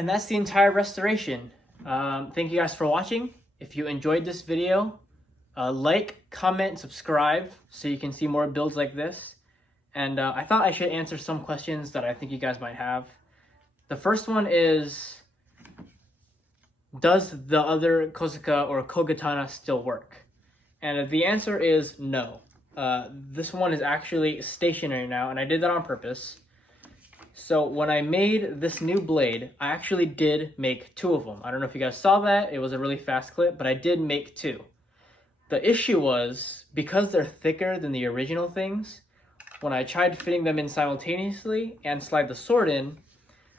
And that's the entire restoration. Thank you guys for watching. If you enjoyed this video, like, comment, subscribe so you can see more builds like this. And I thought I should answer some questions that I think you guys might have. The first one is, does the other Kozuka or Kogatana still work? And the answer is no. This one is actually stationary now, and I did that on purpose. So when I made this new blade, I actually did make 2 of them. I don't know if you guys saw that. It was a really fast clip, but I did make 2. The issue was, because they're thicker than the original things, when I tried fitting them in simultaneously and slide the sword in,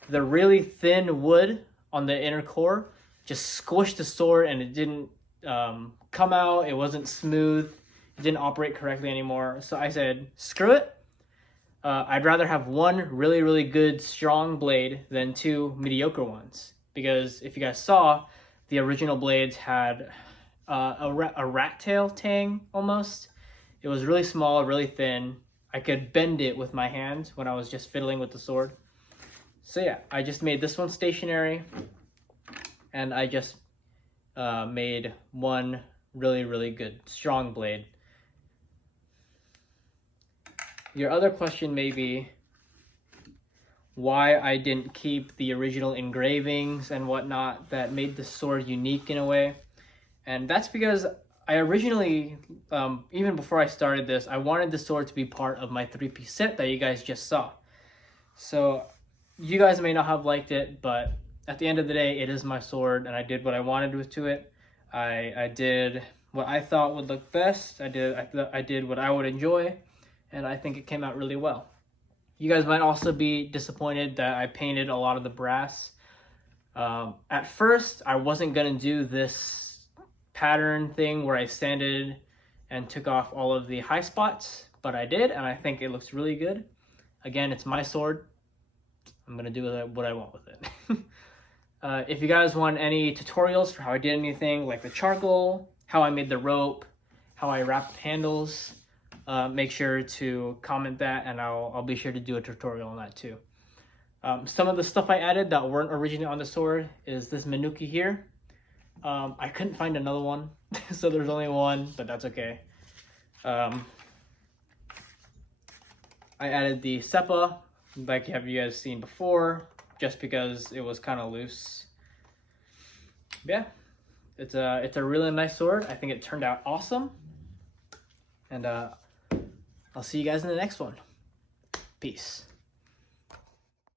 the really thin wood on the inner core just squished the sword and it didn't come out. It wasn't smooth. It didn't operate correctly anymore. So I said, screw it. I'd rather have 1 really, really good, strong blade than 2 mediocre ones. Because if you guys saw, the original blades had a rat tail tang almost. It was really small, really thin. I could bend it with my hand when I was just fiddling with the sword. So yeah, I just made this one stationary. And I just made 1 really, really good, strong blade. Your other question may be why I didn't keep the original engravings and whatnot that made the sword unique in a way. And that's because I originally, even before I started this, I wanted the sword to be part of my 3-piece set that you guys just saw. So you guys may not have liked it, but at the end of the day, it is my sword, and I did what I wanted to it. I did what I thought would look best. I did what I would enjoy, and I think it came out really well. You guys might also be disappointed that I painted a lot of the brass. At first, I wasn't gonna do this pattern thing where I sanded and took off all of the high spots, but I did, and I think it looks really good. Again, it's my sword. I'm gonna do what I want with it. If you guys want any tutorials for how I did anything, like the charcoal, how I made the rope, how I wrapped handles, make sure to comment that, and I'll be sure to do a tutorial on that too. Some of the stuff I added that weren't originally on the sword is this Menuki here. I couldn't find another one, so there's only 1, but that's okay. I added the Seppa, like have you guys seen before, just because it was kind of loose. Yeah, it's a really nice sword. I think it turned out awesome. And I'll see you guys in the next one. Peace.